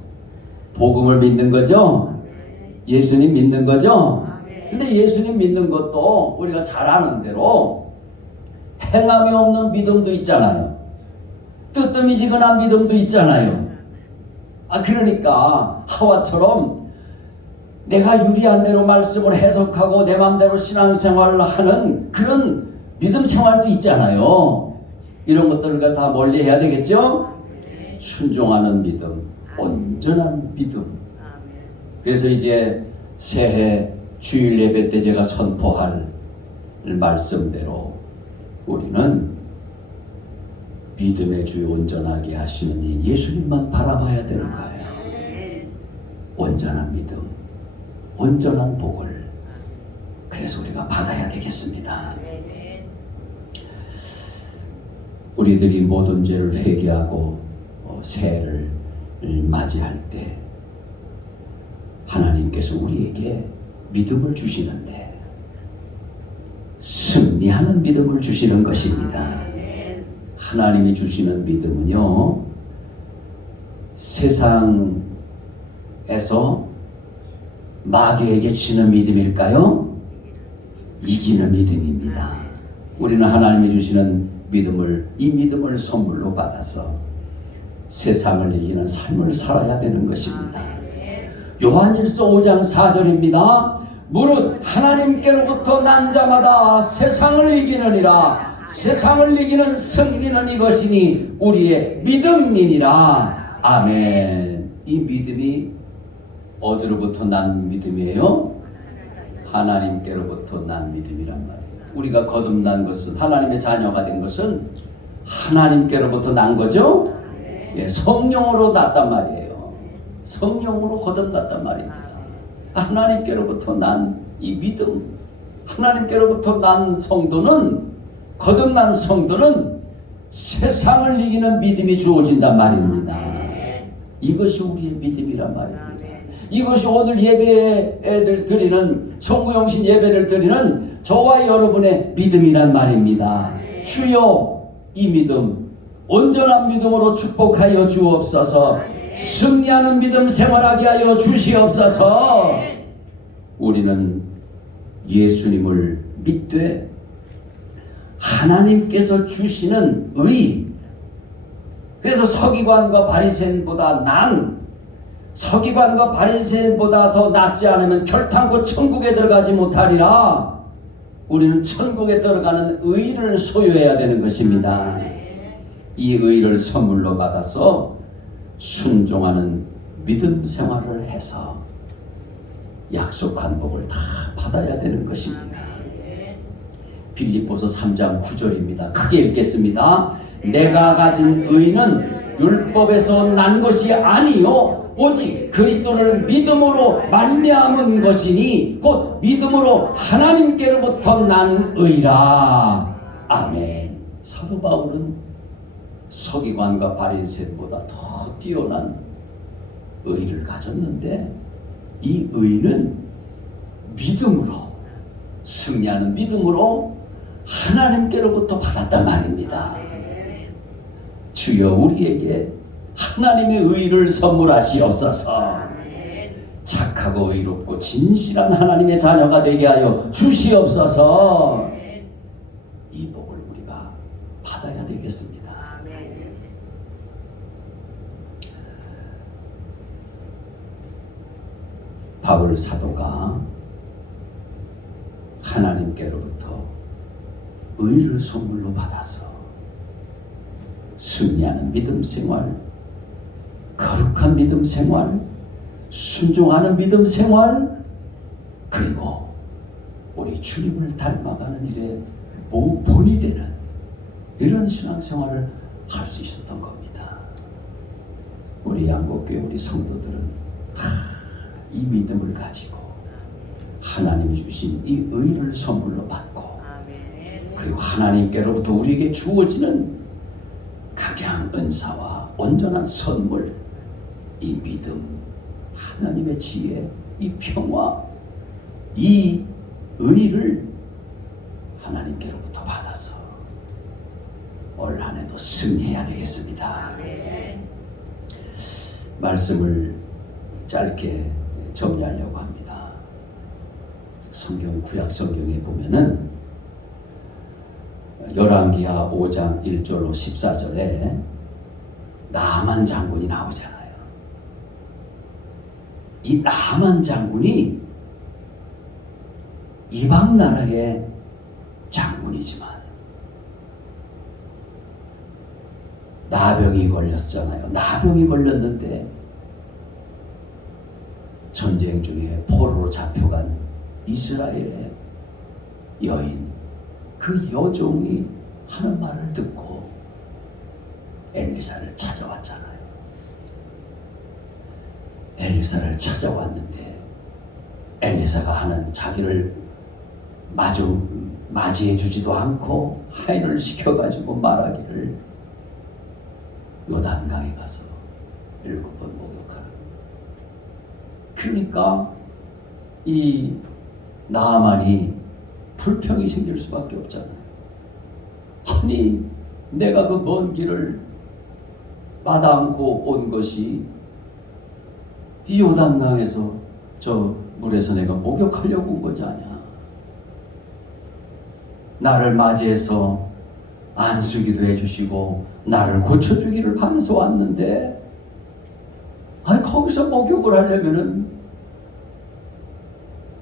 복음을 믿는 거죠? 예수님 믿는 거죠? 근데 예수님 믿는 것도 우리가 잘 아는 대로 행함이 없는 믿음도 있잖아요. 뜨뜻미지근한 믿음도 있잖아요. 그러니까 하와처럼 내가 유리한 대로 말씀을 해석하고 내 마음대로 신앙생활을 하는 그런 믿음 생활도 있잖아요. 이런 것들을 다 멀리 해야 되겠죠? 순종하는 믿음, 온전한 믿음. 그래서 이제 새해 주일 예배 때 제가 선포할 말씀대로 우리는 믿음의 주 온전하게 하시는 이 예수님만 바라봐야 되는 거예요. 온전한 믿음, 온전한 복을 그래서 우리가 받아야 되겠습니다. 우리들이 모든 죄를 회개하고 새해를 맞이할 때 하나님께서 우리에게 믿음을 주시는데 승리하는 믿음을 주시는 것입니다. 하나님이 주시는 믿음은요, 세상에서 마귀에게 지는 믿음일까요? 이기는 믿음입니다. 우리는 하나님이 주시는 믿음을, 이 믿음을 선물로 받아서 세상을 이기는 삶을 살아야 되는 것입니다. 요한일서 5장 4절입니다. 무릇 하나님께로부터 난 자마다 세상을 이기느니라. 세상을 이기는 승리는 이것이니 우리의 믿음이니라. 아멘. 이 믿음이 어디로부터 난 믿음이에요? 하나님께로부터 난 믿음이란 말이에요. 우리가 거듭난 것은, 하나님의 자녀가 된 것은 하나님께로부터 난 거죠? 예, 성령으로 났단 말이에요. 성령으로 거듭났단 말입니다. 하나님께로부터 난 이 믿음, 하나님께로부터 난 성도는, 거듭난 성도는 세상을 이기는 믿음이 주어진단 말입니다. 이것이 우리의 믿음이란 말입니다. 이것이 오늘 예배를 드리는, 송구영신 예배를 드리는 저와 여러분의 믿음이란 말입니다. 주여, 이 믿음 온전한 믿음으로 축복하여 주옵소서. 승리하는 믿음 생활하게 하여 주시옵소서. 우리는 예수님을 믿되 하나님께서 주시는 의, 그래서 서기관과 바리새인보다 서기관과 바리새인보다 더 낫지 않으면 결탄코 천국에 들어가지 못하리라. 우리는 천국에 들어가는 의를 소유해야 되는 것입니다. 이 의를 선물로 받아서 순종하는 믿음 생활을 해서 약속한 복을 다 받아야 되는 것입니다. 빌립보서 3장 9절입니다. 크게 읽겠습니다. 내가 가진 의는 율법에서 난 것이 아니요 오직 그리스도를 믿음으로 말미암은 것이니 곧 믿음으로 하나님께로부터 난 의라. 아멘. 사도 바울은 서기관과 바리새인보다 더 뛰어난 의를 가졌는데 이 의는 믿음으로, 승리하는 믿음으로 하나님께로부터 받았단 말입니다. 주여 우리에게 하나님의 의를 선물하시옵소서. 착하고 의롭고 진실한 하나님의 자녀가 되게 하여 주시옵소서. 이 복을 우리가 받아야 되겠습니다. 바울 사도가 하나님께로부터 의를 선물로 받아서 승리하는 믿음 생활, 거룩한 믿음 생활, 순종하는 믿음 생활, 그리고 우리 주님을 닮아가는 일에 모본이 되는 이런 신앙생활을 할 수 있었던 겁니다. 우리 양곡교회 우리 성도들은 다 이 믿음을 가지고 하나님이 주신 이 의를 선물로 받고, 그리고 하나님께로부터 우리에게 주어지는 각양 은사와 온전한 선물, 이 믿음, 하나님의 지혜, 이 평화, 이 의를 하나님께로부터 받아서 올 한 해도 승리해야 되겠습니다. 말씀을 짧게 정리하려고 합니다. 성경, 구약 성경에 보면은 열왕기하 5장 1절로 14절에 나만 장군이 나오잖아요. 이 나만 장군이 이방 나라의 장군이지만 나병이 걸렸잖아요. 나병이 걸렸는데 전쟁 중에 포로로 잡혀간 이스라엘의 여인, 그 여종이 하는 말을 듣고 엘리사를 찾아왔잖아요. 엘리사를 찾아왔는데 엘리사가 하는, 자기를 맞이해 주지도 않고 하인을 시켜가지고 말하기를 요단강에 가서 7번 목욕하라. 그러니까 이 나아만이 불평이 생길 수밖에 없잖아요. 아니 내가 그 먼 길을 마다 않고 온 것이 이 요단강에서 저 물에서 내가 목욕하려고 온 거지 아냐. 나를 맞이해서 안수기도 해주시고 나를 고쳐주기를 바라서 왔는데, 아니 거기서 목욕을 하려면은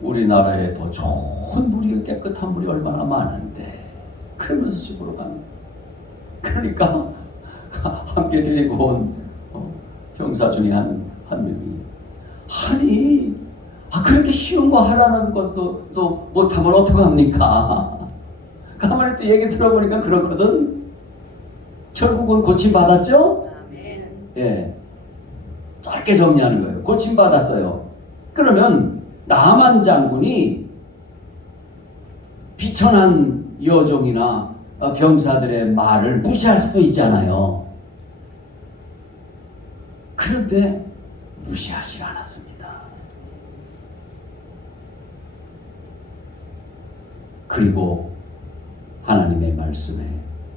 우리나라에 더 좋은 물이, 깨끗한 물이 얼마나 많은데 그러면서 집으로 가는. 그러니까 함께 데리고 온 형사 중에 한 명이, 아니 그렇게 쉬운 거 하라는 것도 또 못하면 어떡합니까? 가만히 또 얘기 들어보니까 그렇거든. 결국은 고침받았죠? 예. 짧게 정리하는 거예요. 고침받았어요. 그러면 나만 장군이 비천한 여종이나 병사들의 말을 무시할 수도 있잖아요. 그런데 무시하지 않았습니다. 그리고 하나님의 말씀에,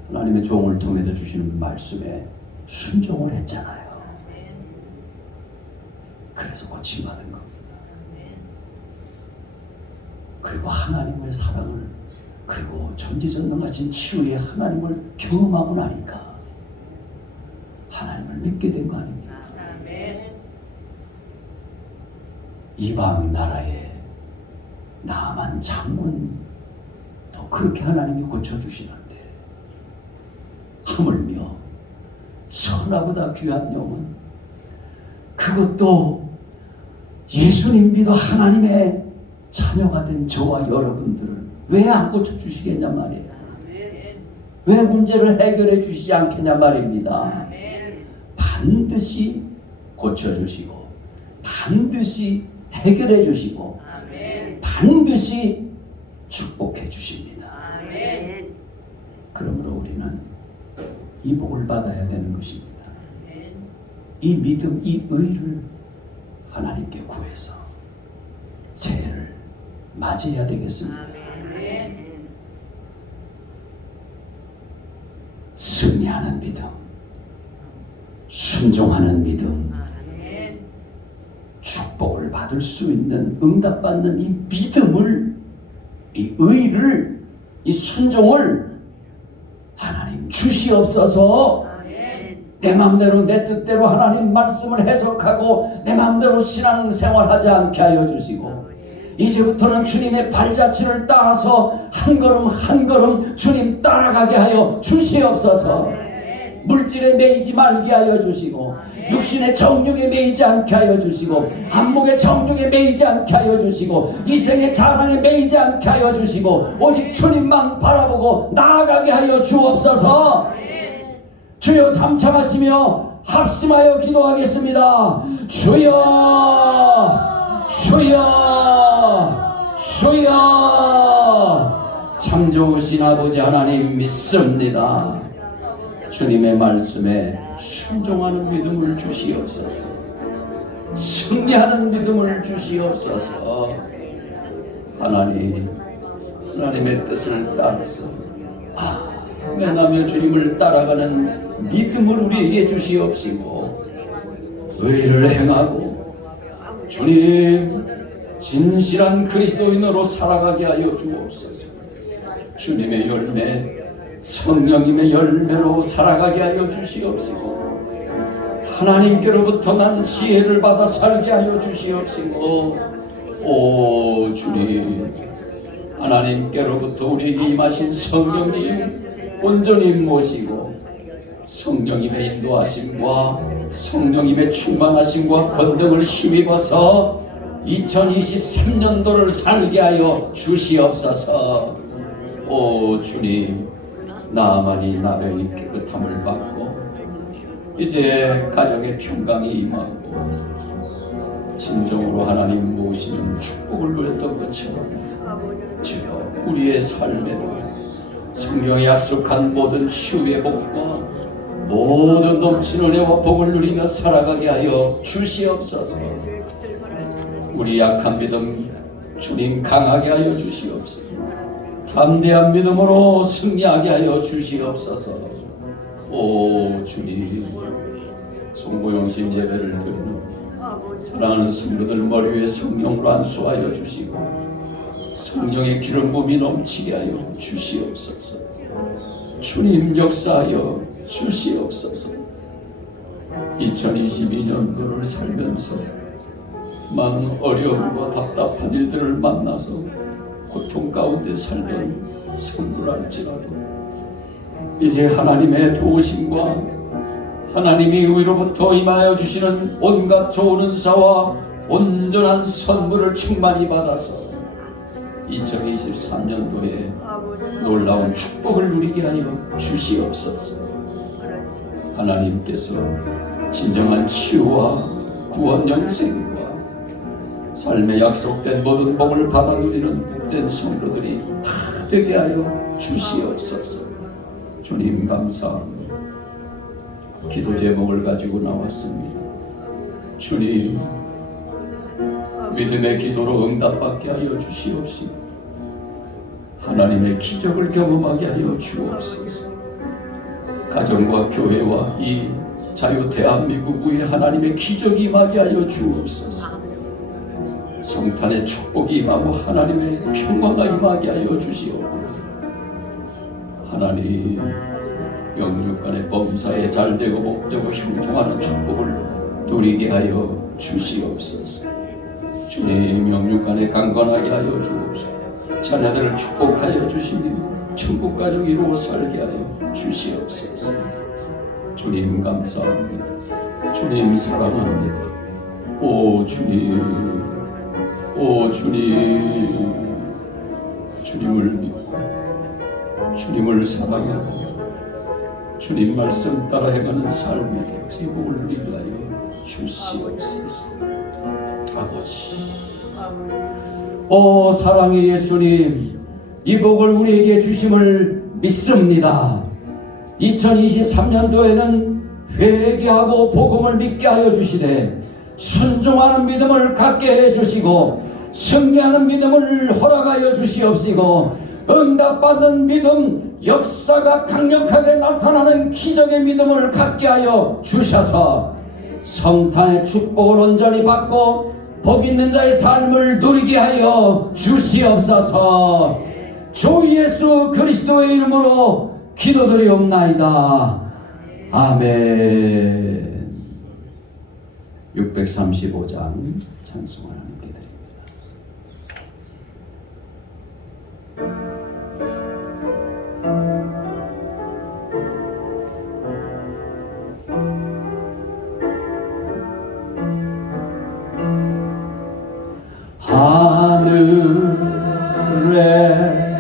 하나님의 종을 통해서 주시는 말씀에 순종을 했잖아요. 그래서 고침받은 겁니다. 그리고 하나님의 사랑을, 그리고 전지전능하신 치유의 하나님을 경험하고 나니까 하나님을 믿게 된 거 아닙니까? 이방 나라에 나만 장군도 그렇게 하나님이 고쳐주시는데, 하물며 선하보다 귀한 영혼, 그것도 예수님 믿어 하나님의 자녀가 된 저와 여러분들을 왜 안 고쳐주시겠냐 말이에요. 왜 문제를 해결해 주시지 않겠냐 말입니다. 반드시 고쳐주시고, 반드시 해결해 주시고, 반드시 축복해 주십니다. 그러므로 우리는 이 복을 받아야 되는 것입니다. 이 믿음, 이 의를 하나님께 구해서 새해를 맞이해야 되겠습니다. 승리하는 믿음, 순종하는 믿음, 축복을 받을 수 있는, 응답받는 이 믿음을, 이 의를, 이 순종을 하나님 주시옵소서. 내 마음대로 내 뜻대로 하나님 말씀을 해석하고 내 마음대로 신앙생활하지 않게 하여 주시고, 이제부터는 주님의 발자취를 따라서 한 걸음 한 걸음 주님 따라가게 하여 주시옵소서. 물질에 매이지 말게 하여 주시고, 육신의 정욕에 매이지 않게 하여 주시고, 안목의 정욕에 매이지 않게 하여 주시고, 이생의 자랑에 매이지 않게 하여 주시고, 오직 주님만 바라보고 나아가게 하여 주옵소서. 주여, 삼창하시며 합심하여 기도하겠습니다. 주여, 주여, 주여. 참 좋으신 아버지 하나님 믿습니다. 주님의 말씀에 순종하는 믿음을 주시옵소서. 승리하는 믿음을 주시옵소서. 하나님의 뜻을 따라서 맨하며 주님을 따라가는 믿음을 우리에게 주시옵시고, 의를 행하고 주님 진실한 그리스도인으로 살아가게 하여 주옵소서. 주님의 열매, 성령님의 열매로 살아가게 하여 주시옵시고, 하나님께로부터 난 지혜를 받아 살게 하여 주시옵시고, 오 주님, 하나님께로부터 우리에게 임하신 성령님 온전히 모시고, 성령님의 인도하심과 성령님의 충만하심과 권능을 힘입어서 2023년도를 살게 하여 주시옵소서. 오 주님, 나만이 나병이 깨끗함을 받고 이제 가정의 평강이 임하고 진정으로 하나님 모시는 축복을 누렸던 것처럼 주여, 우리의 삶에도 성령이 약속한 모든 치유의 복과 모든 넘치는 은혜와 복을 누리며 살아가게 하여 주시옵소서. 우리 약한 믿음 주님 강하게 하여 주시옵소서. 담대한 믿음으로 승리하게 하여 주시옵소서. 오 주님, 송보영신 예배를 드리는 사랑하는 성도들 머리 위에 성령으로 안수하여 주시고, 성령의 기름 부음이 넘치게 하여 주시옵소서. 주님 역사하여 주시옵소서. 2022년도를 살면서 많은 어려움과 답답한 일들을 만나서 고통 가운데 살던 성도랄지라도 이제 하나님의 도우심과 하나님이 의로부터 임하여 주시는 온갖 좋은 은사와 온전한 선물을 충만히 받아서 2023년도에 놀라운 축복을 누리게 하여 주시옵소서. 하나님께서 진정한 치유와 구원 영생과 삶의 약속된 모든 복을 받아 누리는 복된 성도들이 다 되게 하여 주시옵소서. 주님 감사합니다. 기도 제목을 가지고 나왔습니다. 주님, 믿음의 기도로 응답받게 하여 주시옵시고 하나님의 기적을 경험하게 하여 주옵소서. 가정과 교회와 이 자유 대한민국 위에 하나님의 기적이 임하게 하여 주옵소서. 성탄의 축복이 임하고 하나님의 평화가 임하게 하여 주시옵고 하나님 영육간의 범사에 잘되고 복되고 형통하는 축복을 누리게 하여 주시옵소서. 주님, 영육간에 강건하게 하여 주옵소서. 자녀들을 축복하여 주시니 천국 가족 이루어 살게 하여 주시옵소서. 주님 감사합니다. 주님 사랑합니다. 오 주님, 오 주님, 주님을 믿고 주님을 사랑하고 주님 말씀 따라 행하는 삶의 기복을 위하여 주시옵소서. 아버지, 오 사랑의 예수님, 이 복을 우리에게 주심을 믿습니다. 2023년도에는 회개하고 복음을 믿게 하여 주시되 순종하는 믿음을 갖게 해주시고 승리하는 믿음을 허락하여 주시옵시고 응답받는 믿음, 역사가 강력하게 나타나는 기적의 믿음을 갖게 하여 주셔서 성탄의 축복을 온전히 받고 복 있는 자의 삶을 누리게 하여 주시옵소서. 주 예수 그리스도의 이름으로 기도드리옵나이다. 아멘. 635장 찬송을 함께 드립니다. 하늘에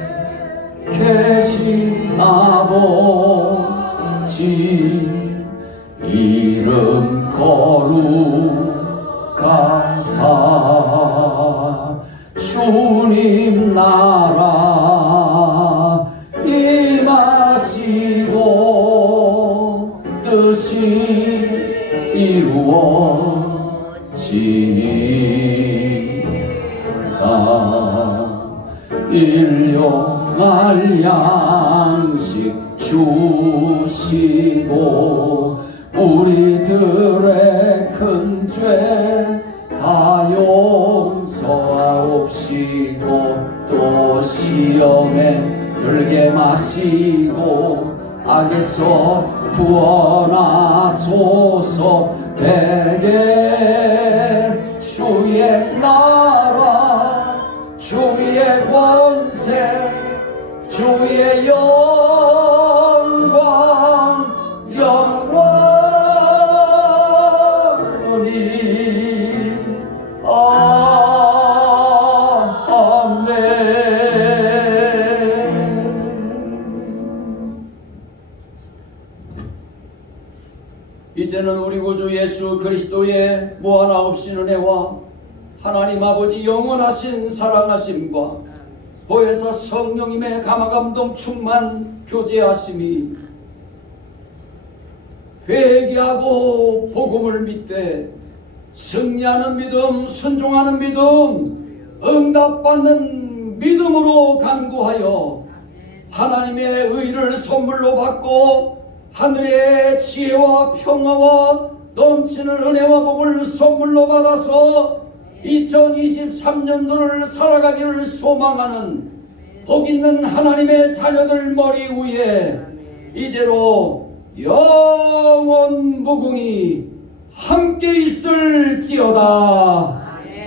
계신 아버지 이름 거룩하사 주님 나라 임하시고 뜻이 이루어지이다. 일용할 양식 주시고 우리들의 큰 죄 다 용서하옵시고 또 시험에 들게 마시고 악에서 구원하소서. 되게 주의 나라 주의 권세 주의 영광 영원히 이제는 우리 구주 예수 그리스도의 무한하 없인 은혜와 하나님 아버지 영원하신 사랑하심과 보혜사 성령님의 감화감동 충만 교제하심이 회개하고 복음을 믿되 승리하는 믿음, 순종하는 믿음, 응답받는 믿음으로 간구하여 하나님의 의를 선물로 받고 하늘의 지혜와 평화와 넘치는 은혜와 복을 선물로 받아서 2023년도를 살아가기를 소망하는 복 있는 하나님의 자녀들 머리 위에 이제로 영원 무궁히 함께 있을지어다.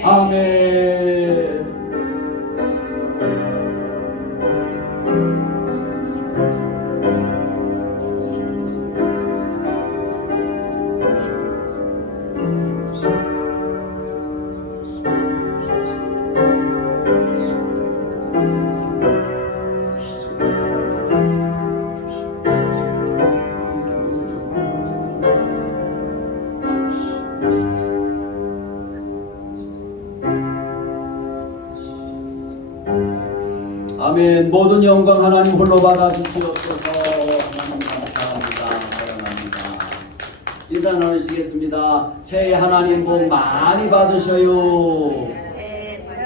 아멘. 아멘. 모든 영광 하나님 홀로 받아주시옵소서. 하나님 감사합니다. 사랑합니다. 인사 나누시겠습니다. 새해 하나님 복 많이 받으셔요.